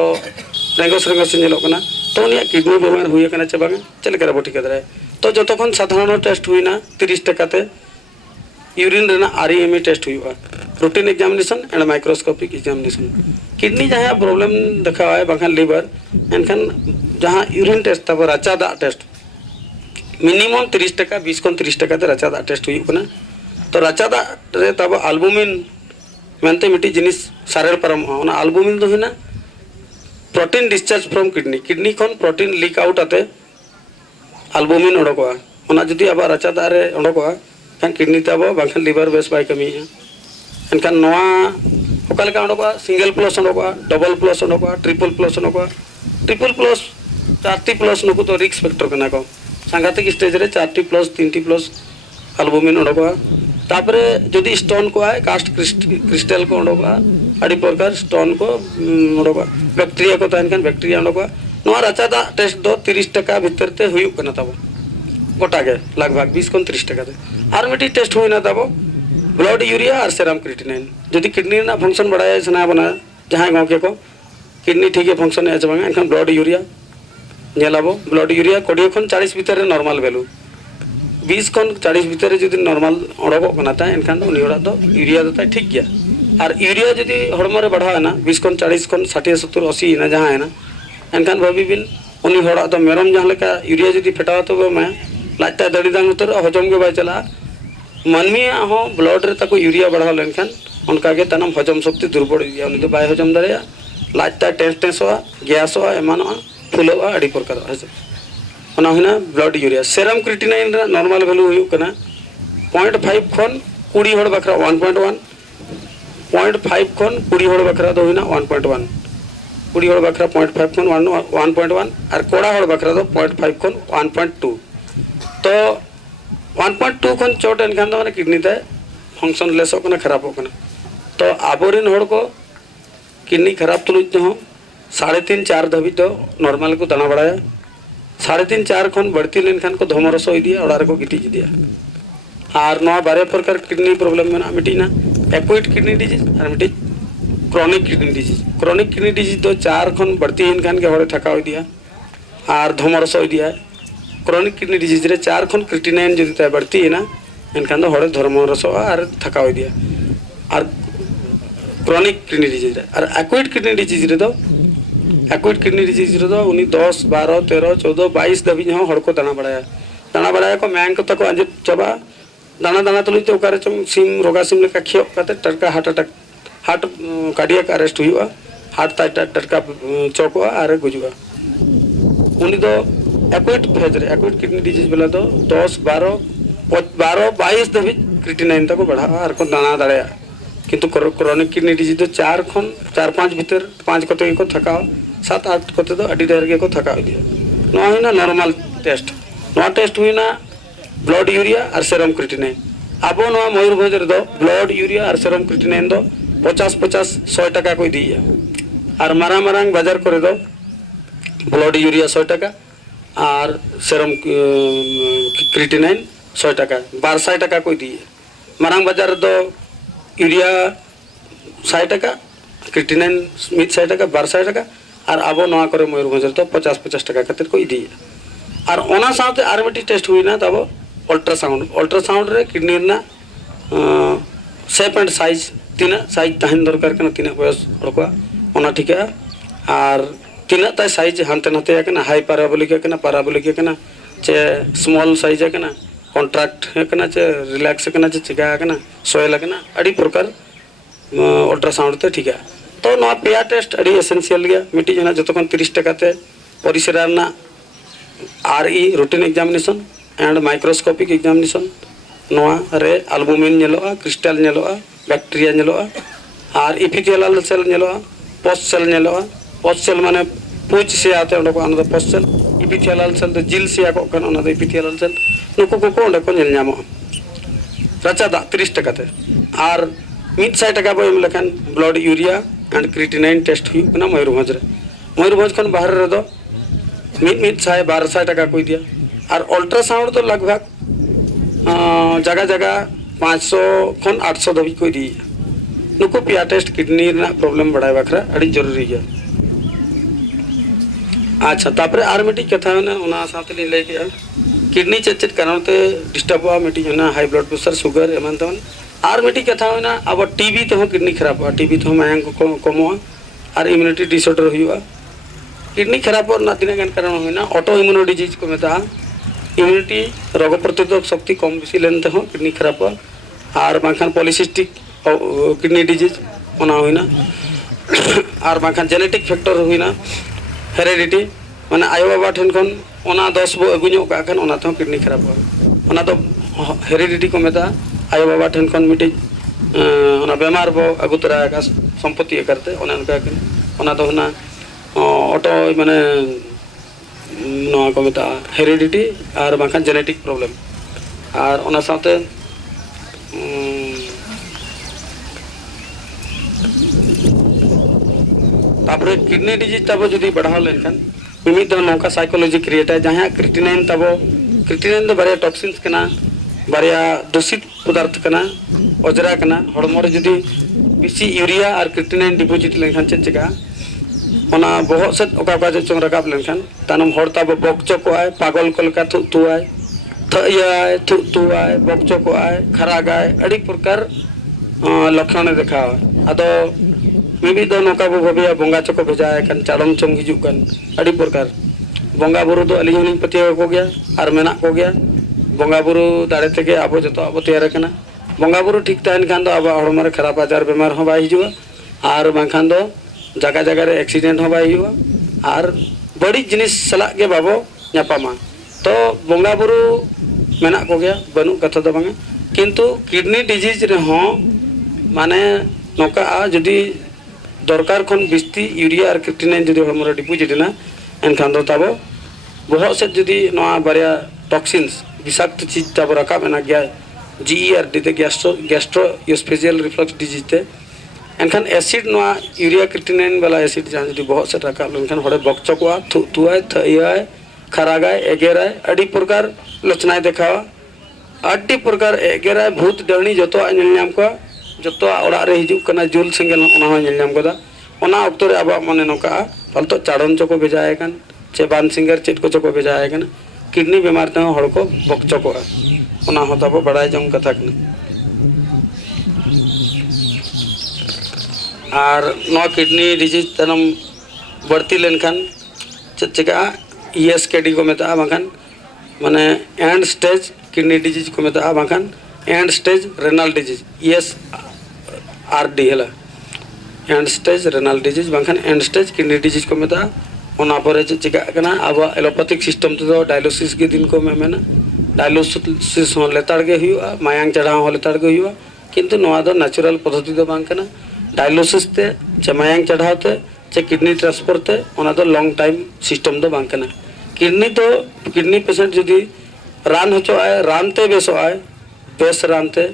रेंगस रेंगस नेलो कना तो उन्हीं किडनी बीमार हुई कना चबा चलेकर वो ठीक है तो जो तखन साधारण टेस्ट हुई ना 30 टकाते यूरिन रेना आरईएमए टेस्ट हुआ routine examination and microscopic examination kidney जहाँ प्रॉब्लम देखा है बाखान लिवर एनखान जहाँ यूरिन टेस्ट तब राचा दा टेस्ट मिनिमम 30 टका 20 खन 30 टका राचा दा टेस्ट हुई कना तो राचा दा रे तब एल्बुमिन मेनते मिट्टी जिनिस सारेर परम ओना एल्बुमिन दो Hina protein discharge from kidney खन प्रोटीन लीक आउट आते एल्बुमिन ओडकोआ ओना जदि अब राचा दा रे ओडकोआ खान किडनी तब बाखान लिवर बेस बाय कमी एनखान नवा ओकालेका ओडकोआ सिंगल प्लस ओडकोआ डबल प्लस ओडकोआ ट्रिपल प्लस ओडकोआ ट्रिपल प्लस 4टी प्लस नुकु तो रिस्क फैक्टर कना को सांघातिक स्टेज रे 4टी प्लस 3टी प्लस एल्बुमिन ओडकोआ तापरे जदि स्टोन को आए कास्ट क्रिस्टल को ओडकोआ अड़ी प्रकार स्टोन को ओडकोआ बैक्टीरिया को तान बैक्टीरिया ओडकोआ नवा राचा दा टेस्ट दो 30 टका भीतर ते हुई कना तब गोटा के लगभग 20 खन 30 टका और मिट्टी टेस्ट हुई तब ब्लड यूरिया और सेराम क्रिएटिनिन जदि किडनी फंक्शन बढ़ाया सना बना जहाँ गौके को किडनी ठीक है फंक्शन है बांगा एनखान ब्लड यूरिया नेलाबो ब्लड यूरिया 20 खन 40 भीतर नॉर्मल वैल्यू 20 खन 40 भीतर जो नॉर्मल ओडोगो एनखान उनी हड़ा तो यूरिया दो ठीक गया और यूरिया जदि हड़मो रे बढ़ाना 20 खन 40 खन 60 70 80 ना जहाँ है एनखान भाभी बिन उनी हड़ा तो मेरम जहाँ लेका यूरिया जदि फेटाव तो मैं लाजता दड़ीदान उतर हजम के बै चला मानमी हो ब्लड रे ताको यूरिया बढ़ाव लेनखान उनका के तनम हजम शक्ति दुर्बल गया उनी तो बाय हजम दाड़े लाजता टेंस टेंसवा गैसवा एमानवा फुलवा अड़ी प्रकार होना हुना ब्लड यूरिया सेरम क्रिएटिनिन रा नॉर्मल वैल्यू हुई कना 0.5 खन 20 हड़ बखरा 1.1 0.5 खन 20 हड़ बखरा तो हुना 1.1 20 हड़ बखरा 0.5 खन 1.1 और कोड़ा हड़ बखरा तो 0.5 खन 1.2 तो 1.2 खन चोट एनखान माने किडनी ते फंक्शन लेस होकना खराब होकना तो आबोरिन हड़ को किडनी खराब तुलुज हो 3.5 4 धबी तो नॉर्मल को दाना बढ़ाया 3.5 4 खन बढ़ती लेनखान को धमरस दिया और को गिटी दिया और नवा बारे प्रकार किडनी प्रॉब्लम में मिटीना एक्यूट किडनी डिजीज और मिटी क्रॉनिक किडनी डिजीज तो 4 खन बढ़ती इनखान के हड़े थका दिया और धमरस दिया क्रॉनिक किडनी डिजीज रे 4 खन क्रिएटिनिन जदि ता बढ़ती है ना इनखान तो हड़े धमरस और थका दिया और क्रॉनिक किडनी डिजीज रे और एक्यूट किडनी डिजीज रे तो एक्यूट किडनी डिजीज रे तो उनी 10 12 13 14 22 दबी हो हड़ को दाना बढ़ाया को मैंग को तक अंज चबा दाना दाना तुली तो ओकारे चम सिम रोगा सिम लेका खियो कते टरका heart attack heart cardiac arrest हुआ हार्ट टरका चौकवा और गुजुआ उनी तो एक्यूट फेज रे एक्यूट किडनी डिजीज बेला तो 10 12 22 दबी क्रिएटिनिन तक बढ़ा और को दाना दाड़े किंतु क्रॉनिक किडनी डिजीज तो 4 खन 4 5 भीतर 5 कते को थकाओ 7 8 कते तो अडी डेर के को थकाओ दिया नो हुना नॉर्मल टेस्ट नो टेस्ट हुना ब्लड यूरिया और सेरम क्रिएटिनिन अब नो मयूरभंज रे दो ब्लड यूरिया और सेरम क्रिएटिनिन दो 50 100 टका को दिया और मारांग बाजार करे दो ब्लड यूरिया 100 टका और सेरम क्रिएटिनिन 100 टका 1200 टका को दिए मारांग बाजार दो यूरिया 100 टका क्रिएटिनिन 100 टका 1200 टका और अब नवा करे मयूरभंज तो 50 टका खातिर को दिए और ओना साथे आर मिटी टेस्ट हुई ना तब अल्ट्रासाउंड रे किडनी ना शेप एंड साइज तीना साइज तहन दरकार कना तीना बयस हड़कवा ओना ठीक है और तीना ता साइज हानते नाते कना हाई पैराबोलिक कना पैराबोलिक कना चे स्मॉल साइज कना कॉन्ट्रैक्ट कना चे रिलैक्स कना चे चिका कना सोयल कना अड़ी प्रकार अल्ट्रासाउंड ते ठीक है तो ना पेया टेस्ट अड़ी एसेंशियल गया मिटी जना जतकन 30 टका ते परिसरा ना R E routine examination and microscopic examination नोआ रे एल्बुमिन नेलोआ क्रिस्टल नेलोआ बैक्टीरिया नेलोआ और इपिथेलियल सेल नेलोआ पोस्ट सेल माने पूछ से आते उनको another pus cell epithelial cell तो जिल से आको कन अनदर इपिथेलियल सेल नुको को ओंडे को नेल ᱧᱟᱢᱚᱜᱼᱟ रचा दा 30 टका ते और 100 टका बो एम लेखन blood urea and creatinine test हुई ना मयूरभंज खन बाहर रे दो 1200 टका को दिया और अल्ट्रासाउंड तो लगभग जगह 500 खन 800 दबी को दी नुको पिया टेस्ट किडनी ना प्रॉब्लम बढ़ाए बखरा अड़ी जरूरी है अच्छा तापर आर मिटी कथा ना ओना साथे ले लेके किडनी चेचेट कारण ते डिस्टर्ब हुआ मिटी ना हाई ब्लड प्रेशर शुगर एमन तन आर मिटी कथा ना अब टीबी तो किडनी खराब हुआ टीबी तो मायांग को कमवा और इम्यूनिटी डिसऑर्डर हुआ किडनी खराब और ना तीन गान कारण हुआ ऑटो इम्यूनो डिजीज को मेता इम्यूनिटी रोग प्रतिरोधक शक्ति कम बेसी लेनते हो किडनी खराब हुआ और बांखान पॉलिसिस्टिक किडनी डिजीज ओना हुआ और बांखान जेनेटिक फैक्टर हुआ हेरिडिटी माने आयो बाबा ठेन खन ओना 10 बो अगुñो का खन ओना तो किडनी खराब हुआ ओना तो हेरिडिटी को मेता आयो बाबा ठेन खन मिटी ओना बेमार बो अगुतरा का संपत्ति करते ओना ओना तो ना ऑटो माने नवा को मेता हेरिडिटी और बांखान जेनेटिक प्रॉब्लम और ओना साथे तापर किडनी डिजीज तब जदि बढ़ाव लेनखान मिमिद नौका साइकोलॉजी क्रिएट है जहाँ क्रिएटिनिन तब क्रिटिनाइन दो बारे टॉक्सिन्स कना बारे दूषित पदार्थ कना अजरा कना हड़मो रे जुदी बेसी यूरिया और क्रिटिनाइन डिपोजिट लेनखान चेक चिका ओना बहुत से ओका चोंग रकाब लेनखान तानम हड़ ताब बकचो को आय पागल कलका थुआय थयाय थुआय बकचो को आय खरागाय अड़ी प्रकार लक्षण देखा आदो मिमी दो नौका बो भबिया बोंगा चको भेजाय कन चाड़म चोंग हिजुक कन अड़ी प्रकार बोंगा बुरु दो अली हलिंग पतिया को गया और मेना को गया बोंगा बुरु दाड़े तेगे आबो जतो आबो तैयार कना बोंगा बुरु ठीक तहन खान दो आबो हड़मो रे खराब आजार बेमार हो बाय हिजुआ और बांखान दो जगह जगह रे एक्सीडेंट हो बाय हुआ और बड़ी जिनिस सला के बाबो न्यापामा तो बोंगा बुरु मेना को गया बनु कथा दो बांगे किंतु किडनी डिजीज रे हो माने नौका जदि दरकार खन बिस्ती यूरिया और क्रिटिनाइन जदि हड़मो रे डिपोजिट ना एनखान दो ताबो बहुत से जदि नवा बारिया टॉक्सिन्स विषाक्त चीज ताबो रकाब एना गया GERD ते गैस्ट्रो एसोफेजियल रिफ्लक्स डिजीज ते एनखान एसिड नवा यूरिया क्रिटिनाइन वाला एसिड जहां जदि बहुत से रकाब एनखान हड़े बकचकोआ थुआय थयाय खरागाय एगेराय अड़ी प्रकार लक्षणाय देखावा अड़ी प्रकार एगेराय भूत डहणी जतो नेल नाम को जतो ओड़ा रे हिजुक कना जुल सेंगेल ओना हो नेल नाम कोदा ओना ऑक्टो रे आबा मने नोका फालतो चाड़न चको भेजाय कन चे बान सिंगर चेट को चको भेजाय कन किडनी बीमार ते हड़ को बकचको ओना हो तब बड़ाय जम कथा कन और नो किडनी डिजीज तनम बढ़ती लेनखान चेका ESKD को मेता बाखान माने एंड स्टेज किडनी डिजीज को मेता बाखान end stage renal disease ESRD हला एंड स्टेज रेनल डिजीज बाखान एंड स्टेज किडनी डिजीज को मेता ओना परे चिका कना अब एलोपैथिक सिस्टम तो डायलिसिस के दिन को मेना डायलिसिस हो लेताड़ के हुआ मायांग चढ़ाव हो लेताड़ के हुआ किंतु नवा दो नेचुरल पद्धति दो बांग कना डायलिसिस ते चे मायांग चढ़ाव ते चे किडनी ट्रांसफर ते ओना दो लॉन्ग टाइम सिस्टम दो बांग कना किडनी पेशेंट जदि रान होचो आए रानते बेसो आए बेस रानते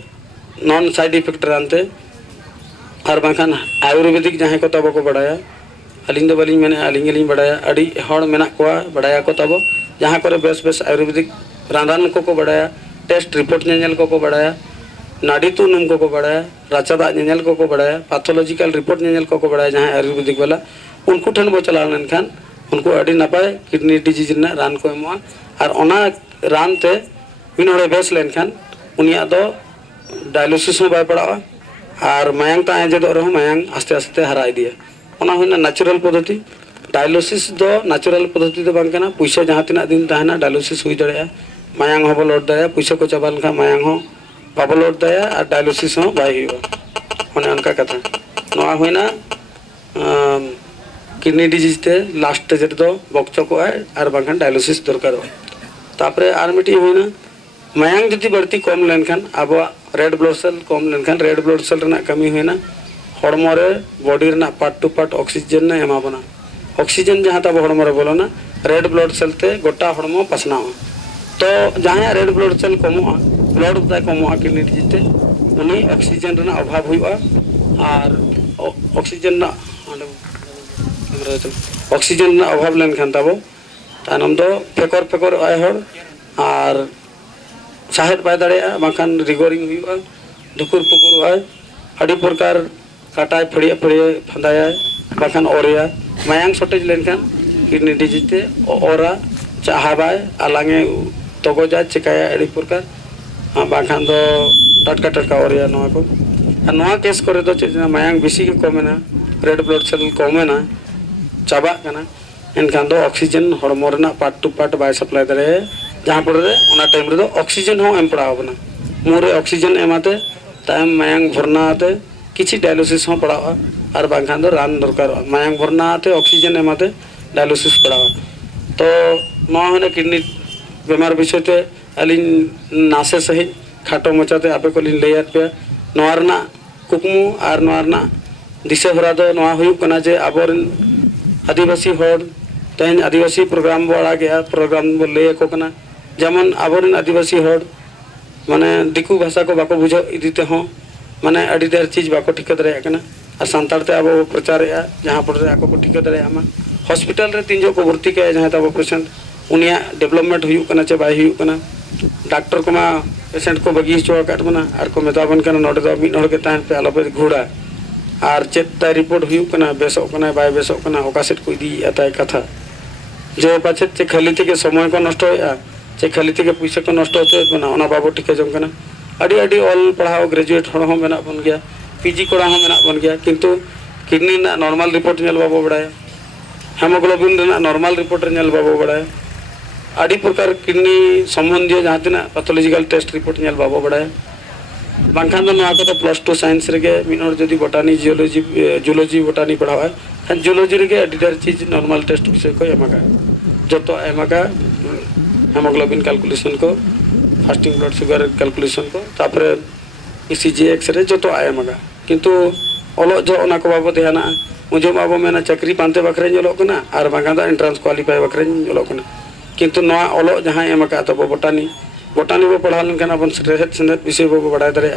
नॉन साइड इफेक्ट रानते और बांखान आयुर्वेदिक जहाँ को तब को बढ़ाया अलिंग दो बलिंग मैंने अलिंग अलिंग बढ़ाया अड़ी हड़ मेना को बढ़ाया को तब जहाँ करे बेस बेस आयुर्वेदिक रान को बढ़ाया टेस्ट रिपोर्ट नेल को बढ़ाया नाड़ी तु नुम को बढ़ाया राचा दाग नेल को बढ़ाया पैथोलॉजिकल रिपोर्ट नेल को बढ़ाया जहाँ आयुर्वेदिक वाला उनको ठन बो चला लेनखान उनको अड़ी नपाय किडनी डिजीज ना रान को एमोआ और ओना रान ते मिन हड़े बेस लेनखान उनिया दो डायलिसिस में बाय पड़ावा और मायांग ता आजे दो रहो मायांग आस्ते आस्ते हरा इदिया ओना होना नेचुरल पद्धति डायलिसिस दो नेचुरल पद्धति दो बांग कना पैसा जहाँ तिना दिन ताहना डायलिसिस हुई दड़या मायांग हो लोड दया पैसा को चाबा लखा मायांग हो बाबो लोड दया और डायलिसिस हो बाय हुआ ओने अनका कथा नोआ होइना किडनी डिजीज ते लास्ट स्टेज दो बक्चो को है और बांखान डायलिसिस दरकार तापरे आर मिटी होइना मायांग जदि बढ़ती कम लेनखान अब रेड ब्लड सेल कम लेनखान रेड ब्लड सेल रना कमी होइना हड़मो रे बॉडी रना पार्ट टू पार्ट ऑक्सीजन ना एमा बना ऑक्सीजन जहाँ तब हड़मो रे बोलोना रेड ब्लड सेल ते गोटा हड़मो पसना तो जहाँ रेड ब्लड सेल कमोआ ब्लड ताय कमोआ किडनी डिजीज ते उनी ऑक्सीजन रना अभाव हुआ और ऑक्सीजन ना ऑक्सीजन ना अभाव लेनखान तब तानम दो फेकर फेकर आय हड़ और साहेद बाय दाड़ेया बाखान रिगोरिंग हुआ धुकुर पुकुर आय अड़ी प्रकार काटाय फड़िया फड़िया फंदाया बाखान ओरिया मायांग शॉर्टेज लेनखान किडनी डिजीज ते ओरा चाहाबाय आलांगे तगो जा चिकाया अड़ी प्रकार बाखान दो टटका टटका ओरिया नवा को नवा केस करे दो चेजना मायांग बेसी के कमेना रेड ब्लड सेल कमेना चाबा कना एनखान दो ऑक्सीजन हड़मो रना पार्ट टू पार्ट बाय सप्लाई दरे जहाँ पर ओना टाइम रे दो ऑक्सीजन हो एम पड़ा बना मुरे ऑक्सीजन एमाते टाइम मायांग भरना आते किछि डायलिसिस हो पड़ा और बांखान दो रान दरकार मायांग भरना आते ऑक्सीजन एमाते डायलिसिस पड़ा तो नवा होने किडनी बेमार विषय ते अलिन नासे सही खाटो मचाते आपे को लिन लेयर पे नवारना कुकमु और नवारना दिशा भरा दो नवा हुयुक कना जे आबोरन आदिवासी हड़ तेहन आदिवासी प्रोग्राम बड़ा गया प्रोग्राम बो ले को कना जेमन आबोरन आदिवासी हड़ माने दिकु भाषा को बाको बुझो इदीते हो माने अड़ी देर चीज बाको ठिका दरे कना और सांतार ते अब प्रचार जहाँ पर आको को ठिका दरे आमा हॉस्पिटल रे तीन जो को भर्ती के जहाँ तब पेशेंट उनिया डेवलपमेंट हुयुक कना चे बाय हुयुक कना डॉक्टर को मा पेशेंट को बगी हचो आकाद बना आर को मेताबन कना नोडे दो मिड हड़ के ताहन पे आलोपे घुड़ा आर चेत ताय रिपोर्ट हुयुक कना बेसोक कना बाय बेसोक कना ओका सेट को इदी अताय कथा जे पाछे चे खाली के समय को नष्ट होया चे खाली के पैसा को नष्ट होते बना ओना बाबू टिके जम कना अड़ी अड़ी ऑल पढ़ाओ ग्रेजुएट हड़ हो मेना बन गया पीजी कोड़ा हो मेना बन गया किंतु किडनी ना नॉर्मल रिपोर्ट नेल बाबू बड़ाया हेमोग्लोबिन रेना नॉर्मल रिपोर्ट नेल बाबू बड़ाया आड़ी प्रकार किडनी संबंधी जहाँ तना पैथोलॉजिकल टेस्ट रिपोर्ट नेल बाबू बड़ाया बांखान दो नवा को तो +2 साइंस रेगे मिनोर जदी बोटानी जियोलॉजी जूलॉजी बोटानी पढ़ावा है जूलॉजी रेगे अडिटर चीज नॉर्मल टेस्ट विषय को एमाका जो तो एमाका हेमोग्लोबिन कैलकुलेशन को फास्टिंग ब्लड शुगर कैलकुलेशन को तापरे ईसीजी एक्सरे जो तो एमाका किंतु ओलो जो ओना को बाबू ध्यान मुझे बाबू मेना चक्री पांते बखरे ñolo कना आर बांखान दा एंट्रेंस क्वालिफाई बखरे ñolo कना किंतु नवा ओलो जहां एमाका तो बोटानी बोटानी बो पढ़ा लेन अपन सेहत संदत विषय बो बड़ा दरे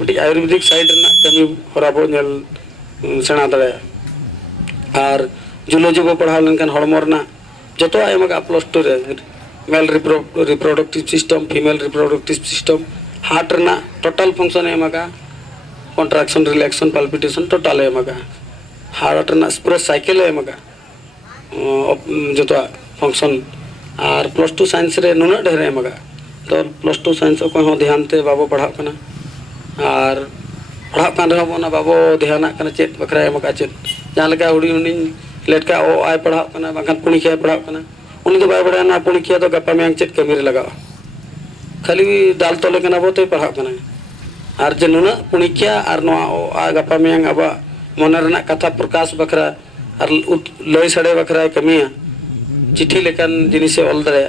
मिटी आयुर्वेदिक साइड ना कमी होरा बो नेल सेना दरे आर जूलॉजी बो पढ़ा लेन हड़मो रना जतो एमाका +2 रे male reproductive system female reproductive system heart रना टोटल फंक्शन एमाका कॉन्ट्रैक्शन रिलैक्शन पाल्पिटेशन टोटल एमाका हार्ट रना पूरा साइकिल एमाका जतो फंक्शन आर +2 साइंस रे नुना ढेर एमाका तो +2 साइंस को हो ध्यान ते बाबू पढ़ा कना आर पढ़ा कान रहो ना बाबू ध्यान कना चेत बखरा एमाका चेत जहां लगा हुडी हुडी लेटका ओ आय पढ़ा कना बाखान पुणिखिया पढ़ा कना उनी तो बाय बड़ा ना पुणिखिया तो गप्पा में चेत कमी रे लगा खाली दाल तोले कना बोते पढ़ा कना आर जे नुना पुणिखिया आर नो आ गप्पा में आबा मन रना कथा प्रकाश बखरा आर लय सड़े बखरा कमिया चिट्ठी लेकन जिनिस से ऑल दरे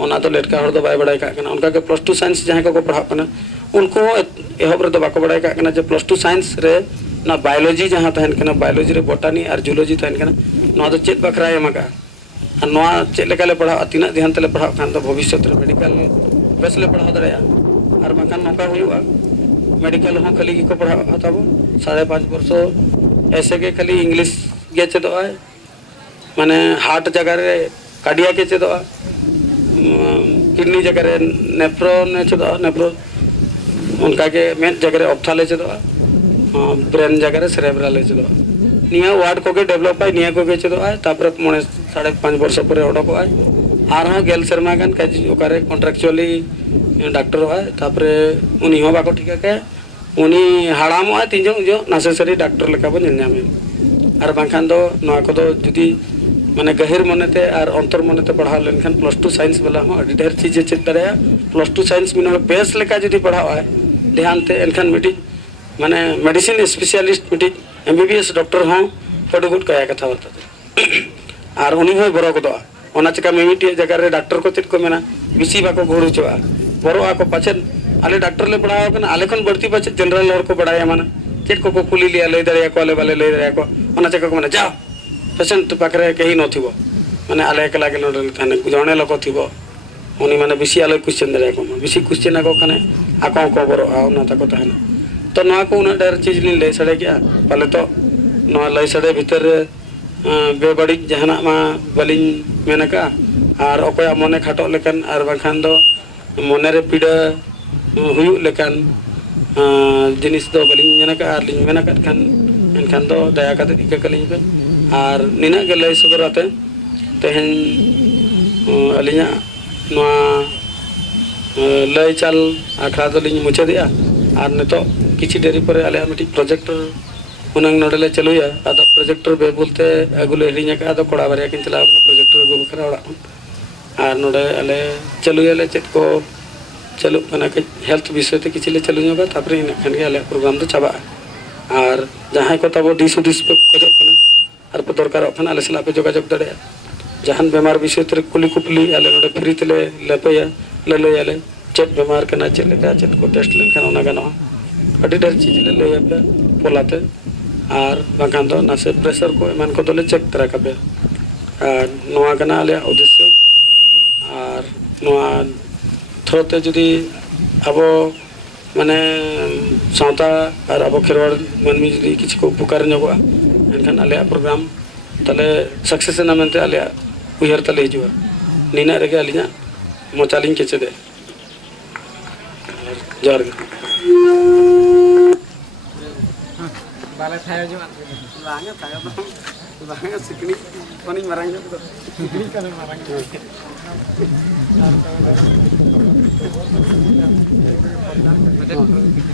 ओना तो लेटका हर दो बाय बड़ा का कना उनका के +2 साइंस जहां को पढ़ा कना उनको एहब रे तो बाको बड़ा का कना जे +2 साइंस रे ना बायोलॉजी जहां तहन कना बायोलॉजी रे बोटानी और जूलॉजी तहन कना नो तो चेत बखरा एमाका और नो चेत लेका ले पढ़ा तीना ध्यान तले पढ़ा खान तो भविष्य रे मेडिकल बेस ले पढ़ा दरे और बाकान नौका हुआ मेडिकल हो खाली को पढ़ा हताबो 5.5 वर्ष ऐसे के खाली इंग्लिश गे चेदो आय माने हार्ट जगह रे कार्डिया के चेदो किडनी जगह रे नेफ्रो ने चेदो नेफ्रो उनका के मेन जगह रे ऑप्था ले चेदो ब्रेन जगह रे सेरेब्रल ले चेदो निया वार्ड को के डेवलप आय निया को के चेदो आय तापर 5.5 वर्ष पर ओडको आय आर हो गेल शर्मा गन का ओकारे कॉन्ट्रैक्चुअली डॉक्टर आय तापर उनी हो बाको ठीक के उनी हाड़ाम आय तिंजो जो नेसेसरी डॉक्टर लेका बो नेलनामे आर बांखान दो नवा को दो जुदी माने गहिर मनते और अंतर मनते पढ़ा लेनखान +2 साइंस वाला हो अडी ढेर चीज चेत दरे +2 साइंस मिनो बेस लेका जुदी पढ़ाओ है ध्यान ते एनखान मिटी माने मेडिसिन स्पेशलिस्ट मिटी एमबीबीएस डॉक्टर हो फड गुड कया कथा बता और उनी हो बरो को दो ओना चका मिमिटी जगह रे डॉक्टर को चेत को मेना बिसी बाको घोड़ू चवा बरो आको पाछन आले डॉक्टर ले पढ़ाओ कना आले खन बढ़ती पाछे जनरल और को बढ़ाया माना चेत को कुली लिया ले दरे को आले वाले ले दरे को ओना चका को माने जाओ पेशेंट पाखरे कहीं नथिबो माने आले एकला के नडल थाने जणे लोक थिबो उनी माने बिसी आले क्वेश्चन दरे को बिसी क्वेश्चन को खाने आको को बरो आउना तको थाने तो ना को उना डर चीज ले ले सड़े क्या पहले तो ना ले सड़े भीतर बेबड़ी जहाना मा बलिन मेनका और ओकया मने खाटो लेकन और बाखान दो मने रे पीड़ा हुयु लेकन जिनिस दो बलिन मेनका और लिन मेनका खान एनखान दो दया काते इका कलिन पे और निना के लय सदराते तेहन अलिया नवा लय चाल आखड़ा तो लिन मुचे दिया और नितो किछि देरी पर आले मिटी प्रोजेक्टर उनंग नोडले चलुया आदो प्रोजेक्टर बे बोलते अगुले हिरिnya का आदो कोड़ा बारिया किन चला प्रोजेक्टर गु बखरा ओड़ा और नोडे आले चलुया ले चेत को चलु कना के हेल्थ विषय ते किछि ले चलुया बा तापरे इनखान के आले प्रोग्राम तो चाबा और जहां को तबो डिस पे को कना और पे दरकार खान आले सला पे जोगाजोग दड़े जहान बेमार विषय ते कुली कुपली आले नोडे फ्री तेले लेपया ले आले चेत बेमार कना चेत लेका चेत को टेस्ट लेनखान ओना गानो अडी डर चीज ले ले पे पोलाते और बागान दो ना से प्रेशर को मान को दोले चेक तरह का पे नोआ कना आले उद्देश्य और नोआ थोते जुदी अबो माने सावता और अबो खेरवाड़ मनमी जुदी किसी को उपकार नगोआ एनखान आले प्रोग्राम तले सक्सेस ना मनते आले उयहर तले हिजुआ नीना रेगे अलिना मोचालिंग केचेदे जोर गे बाले थायो जो बांगे थायो बांगे सिकनी कोनी मरांगे तो सिकड़ी का मारेंगे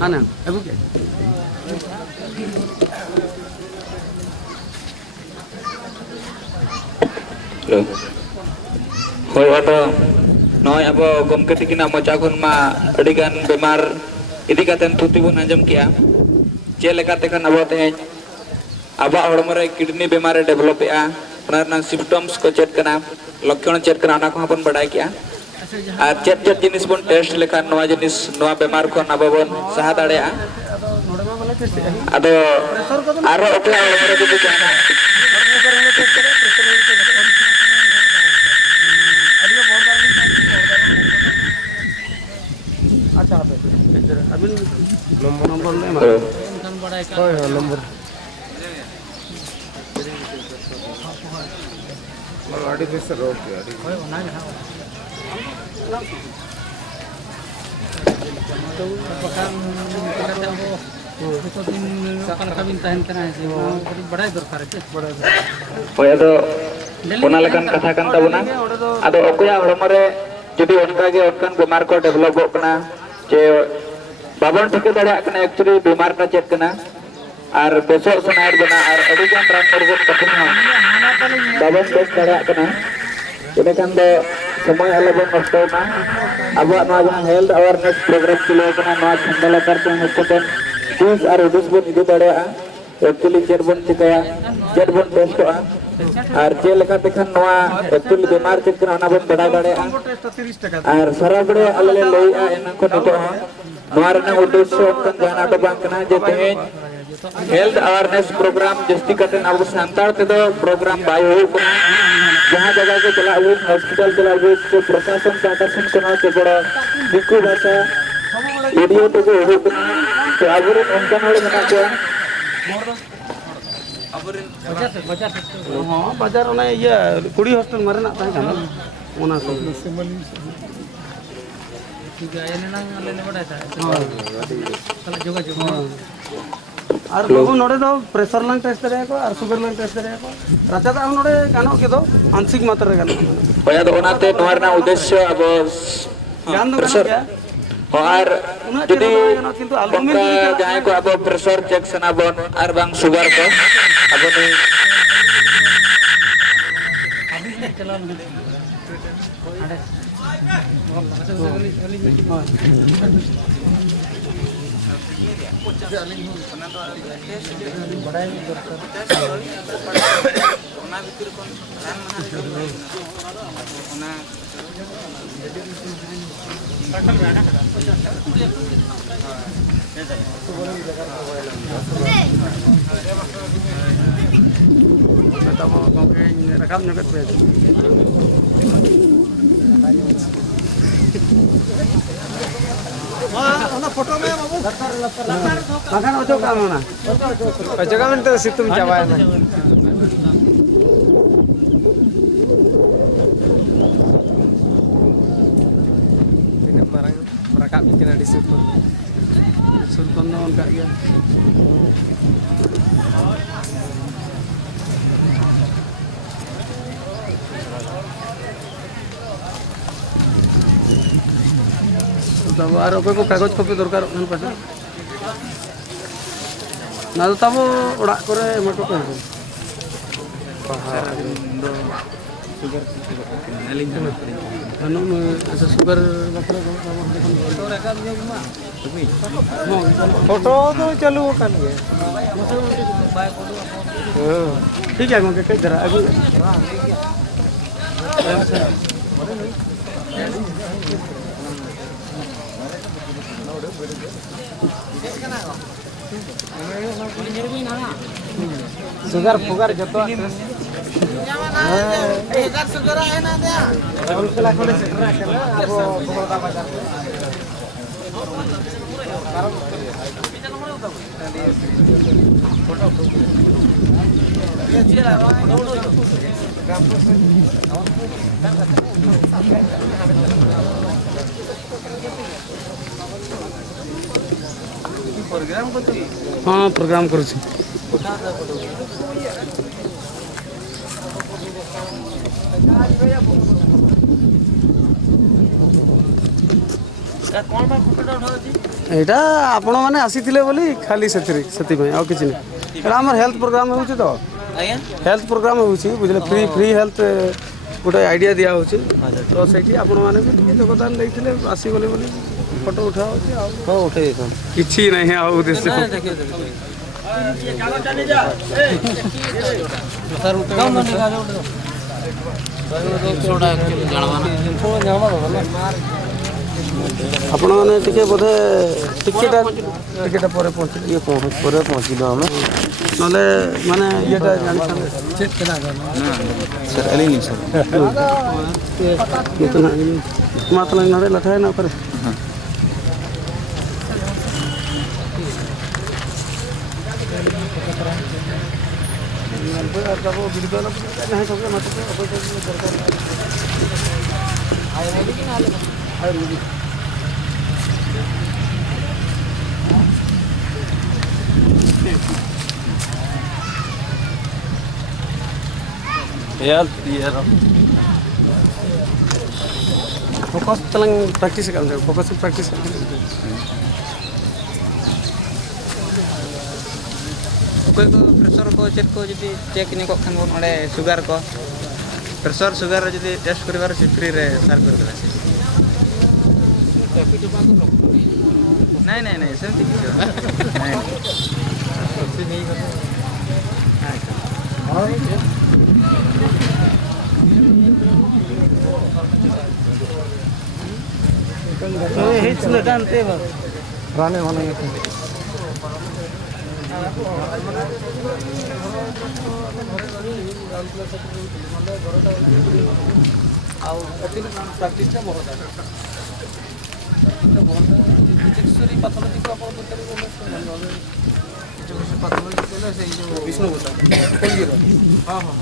आना अब के होय अदो नय अब गमके तिकिना मचा खन मा अडिगान बेमार इदी कातेन थुति बन अंजम किया चे लेकाते खन अब तेज अब हड़म रे किडनी बेमार डेवलप एआ ओना सिम्पटम्स को चेक कना लक्षण चेक कना को बन बडाय किया और चेक चेक जिनिस बन टेस्ट लेखान नवा जिनिस नवा बेमार खन अब बन सहा दाड़ेआ अदो आरो ओपे हड़म रे जदि जाना अच्छा अबिन नंबर ले मा होय हो नंबर अड़ी दिस रोड अड़ी होय ओना जहां तो बकान तो दिन सपन कबिन तहन कना है बड़ी बड़ा दरकार है बड़ा होय अदो ओना लेकान कथा कान ताबना अदो ओकया हड़म रे जदि उनका के उनकान बीमार को डेवलप हो कना जे बाबन ठिके दाड़ा कना एक्चुअली बीमार का चेक कना और बेसो सनायर बना और अडी जान राम मुर्गन कठिन बाबन बेस दाड़ा कना इने कान दो समय अलबन नष्टोना अब नवा जहां हेल्थ अवेयरनेस प्रोग्राम चलो कना नवा संदल करते हैं कोतन दिस और दिस बन इदि दाड़ा एक्चुअली चेक बन चिकाया चेक बन टेस्टोआ और जे लेका देखन नवा एक्चुअली बीमार चेक कना बन बड़ा दाड़ा और सारा बड़े अलले लइआ एना को नितो नवा रना उद्देश्य उनकन जाना दो बांग कना जे तेज हेल्थ अवेयरनेस प्रोग्राम जस्ती कटन अब सांतार ते दो प्रोग्राम बाय हो कना जहां जगह के चला हुए हॉस्पिटल चला हुए तो प्रशासन शासन कना से बड़ा दिक्कु भाषा वीडियो तो हो कना तो आगुरे उनकन होले मना को हां बाजार ओना ये कुड़ी हॉस्टल मारे ना ताहे जाना ओना सब ठीक है एने ना लेने बड़ा था चला जोगा जोगा और बाबू नोडे दो प्रेशर लांग टेस्ट करे को और शुगर लांग टेस्ट करे को राचा दा नोडे गानो के दो आंशिक मात्रा गानो होया तो ओनाते नोरना उद्देश्य अब गान दो प्रेशर क्या और जदि किंतु एल्बुमिन जाय को अब प्रेशर चेक सना बन और बांग शुगर को अब नहीं अभी चला अरे rakam nyukat pe ona photo में बाबू makan ojo ka mana जगह में तो सितुम चावाय ना ini marang rakap bikin di situ sultan no ka ya तब और ओके को कागज कॉपी दरकार उन पास ना तो तब ओड़ा करे मटो को शुगर एलिंग अनु ऐसा शुगर बकरा को तो रकम जो मा फोटो तो चालू kan ya बाय फोटो ठीक है मगे कई जरा अभी सुगर फुगर जतो सुगर है ना दे डबल कला खोले से रहा है अब बड़ौदा बाजार हाँ प्रोग्राम करुँच ଏଇଟା ଆପଣ ମାନେ ଆସିଥିଲେ ବୋଲି ଖାଲି ସେଥିପାଇଁ ଆଉ କିଛି ନାହିଁ ଏଇଟା ଆମର ହେଲ୍ଥ ପ୍ରୋଗ୍ରାମ ହେଉଛି ତ ହେଲ୍ଥ ପ୍ରୋଗ୍ରାମ ହେଉଛି ବୁଝିଲେ ଫ୍ରି ହେଲ୍ଥ ଗୋଟେ ଆଇଡ଼ିଆ ଦିଆହେଉଛି ତ ସେଇଠି ଆପଣମାନେ ବି ଟିକେ ଯୋଗଦାନ ଦେଇଥିଲେ ଆସିଗଲେ ବୋଲି ଫଟୋ ଉଠା ହେଉଛି ଆଉ ହଁ ଉଠେଇ ଦେଇଥାନ୍ତୁ କିଛି ନାହିଁ ଆଉ ଉଦ୍ଦେଶ୍ୟ ଆପଣମାନେ ଟିକେ ବୋଧେ ଟିକେଟା ପରେ ପହଞ୍ଚିଲେ ଇଏ ପରେ ପହଞ୍ଚିଲୁ ଆମେ ନହେଲେ ମାନେ ଇଏଟା ଜାଣିଥାନ୍ତେ ଲଠାଏ ନା ପରେ फोकस तलंग प्रैक्टिस कर फोकस प्रैक्टिस कोई को प्रेशर को चेक को जब चेक नहीं को खान बोन अड़े शुगर को प्रेशर शुगर जब टेस्ट करिवार फ्री रे सार कर देला नहीं नहीं नहीं सेमती किछ नहीं नहीं राने वाला विष्णु हाँ हाँ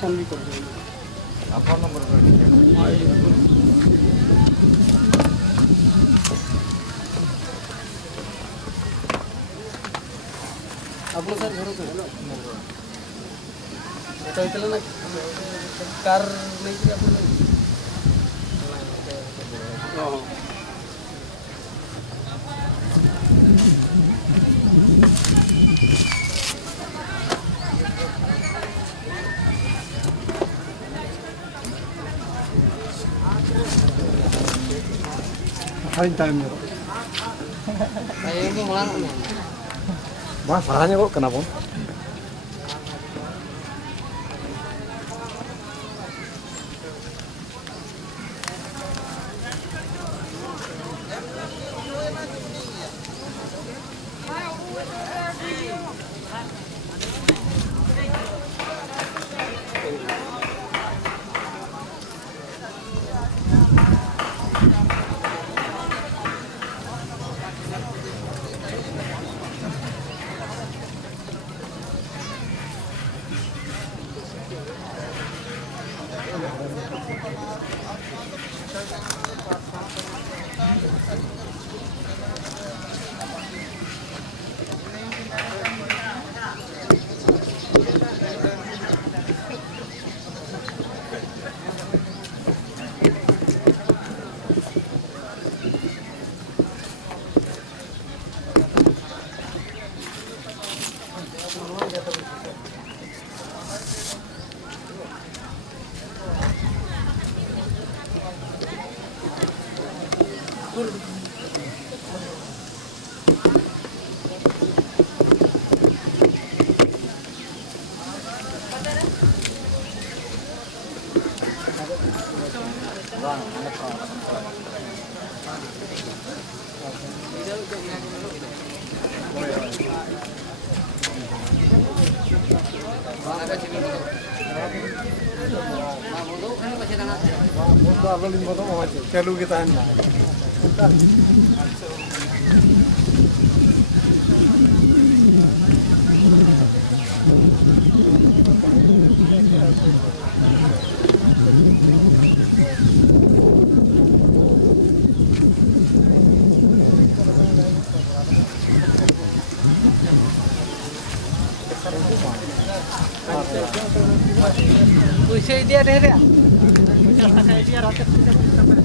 फोन भी कर फोन नंबर ଆପଣ ସାର୍ ଘରକୁ ଏଟା ହେଇଥିଲା ନା କାର୍ ନେଇକି ଆପଣ Hain time nyo. Ayun yung mga ano. Mas marahnya kok kenapa? Kalau kita anda. Usia dia deh ya. Saya dia rakyat kita sampai.